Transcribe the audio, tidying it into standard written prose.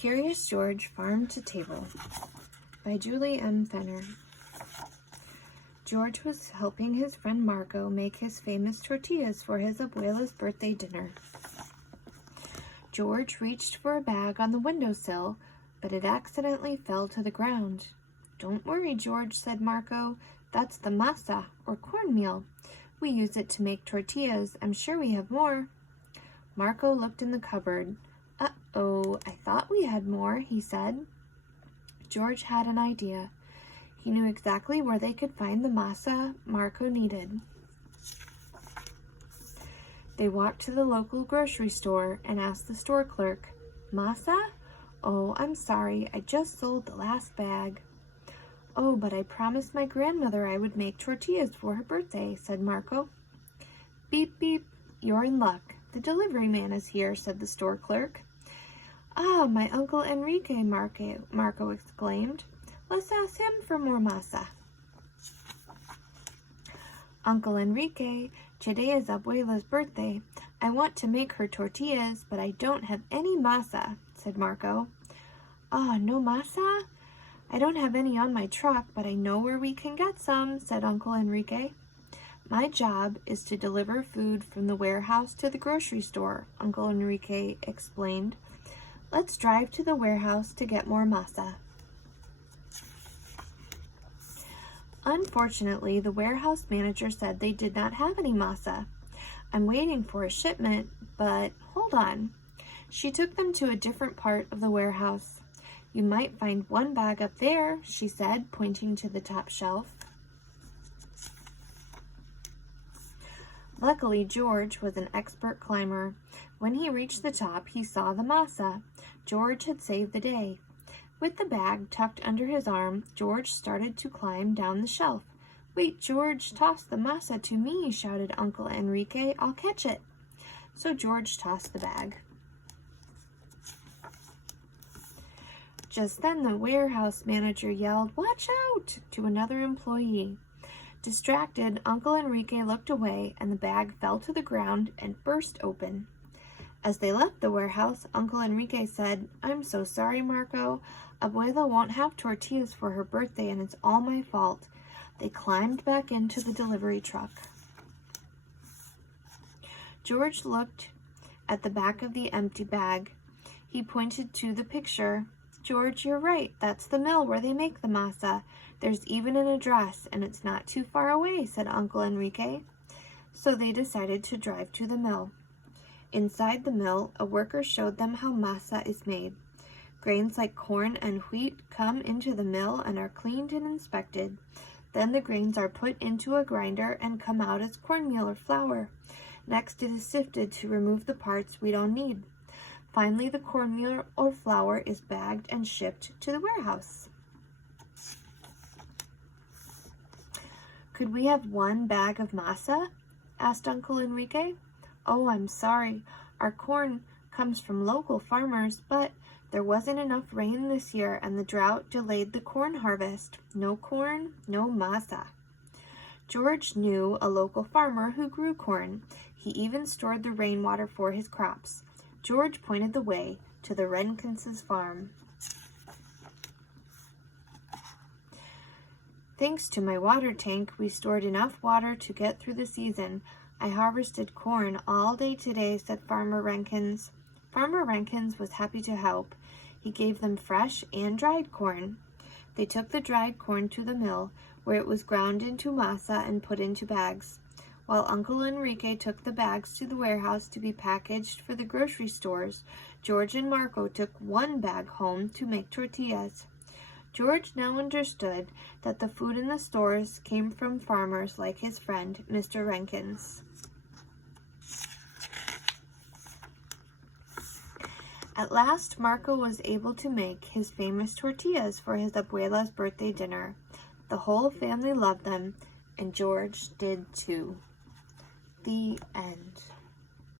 Curious George, Farm to Table by Julie M. Fenner. George was helping his friend Marco make his famous tortillas for his abuela's birthday dinner. George reached for a bag on the windowsill, but it accidentally fell to the ground. "Don't worry, George," said Marco. "That's the masa, or cornmeal. We use it to make tortillas. I'm sure we have more." Marco looked in the cupboard. "Uh-oh, I thought we had more," he said. George had an idea. He knew exactly where they could find the masa Marco needed. They walked to the local grocery store and asked the store clerk, "Masa? Oh, I'm sorry, I just sold the last bag." "Oh, but I promised my grandmother I would make tortillas for her birthday," said Marco. "Beep, beep, you're in luck. The delivery man is here," said the store clerk. "Ah, my Uncle Enrique," Marco exclaimed. "Let's ask him for more masa." "Uncle Enrique, today is Abuela's birthday. I want to make her tortillas, but I don't have any masa," said Marco. "Ah, no masa? I don't have any on my truck, but I know where we can get some," said Uncle Enrique. "My job is to deliver food from the warehouse to the grocery store," Uncle Enrique explained. "Let's drive to the warehouse to get more masa." Unfortunately, the warehouse manager said they did not have any masa. "I'm waiting for a shipment, but hold on." She took them to a different part of the warehouse. "You might find one bag up there," she said, pointing to the top shelf. Luckily, George was an expert climber. When he reached the top, he saw the masa. George had saved the day. With the bag tucked under his arm, George started to climb down the shelf. "Wait, George, toss the masa to me," shouted Uncle Enrique. "I'll catch it." So George tossed the bag. Just then the warehouse manager yelled, "Watch out!" to another employee. Distracted, Uncle Enrique looked away and the bag fell to the ground and burst open. As they left the warehouse, Uncle Enrique said, "I'm so sorry, Marco. Abuela won't have tortillas for her birthday and it's all my fault." They climbed back into the delivery truck. George looked at the back of the empty bag. He pointed to the picture. "George, you're right. That's the mill where they make the masa. There's even an address, and it's not too far away," said Uncle Enrique. So they decided to drive to the mill. Inside the mill, a worker showed them how masa is made. Grains like corn and wheat come into the mill and are cleaned and inspected. Then the grains are put into a grinder and come out as cornmeal or flour. Next, it is sifted to remove the parts we don't need. Finally, the cornmeal or flour is bagged and shipped to the warehouse. "Could we have one bag of masa?" asked Uncle Enrique. "Oh, I'm sorry. Our corn comes from local farmers, but there wasn't enough rain this year and the drought delayed the corn harvest. No corn, no masa." George knew a local farmer who grew corn. He even stored the rainwater for his crops. George pointed the way to the Renkins' farm. "Thanks to my water tank, we stored enough water to get through the season. I harvested corn all day today," said Farmer Renkins. Farmer Renkins was happy to help. He gave them fresh and dried corn. They took the dried corn to the mill, where it was ground into masa and put into bags. While Uncle Enrique took the bags to the warehouse to be packaged for the grocery stores, George and Marco took one bag home to make tortillas. George now understood that the food in the stores came from farmers like his friend, Mr. Renkins. At last, Marco was able to make his famous tortillas for his abuela's birthday dinner. The whole family loved them, and George did too. The end.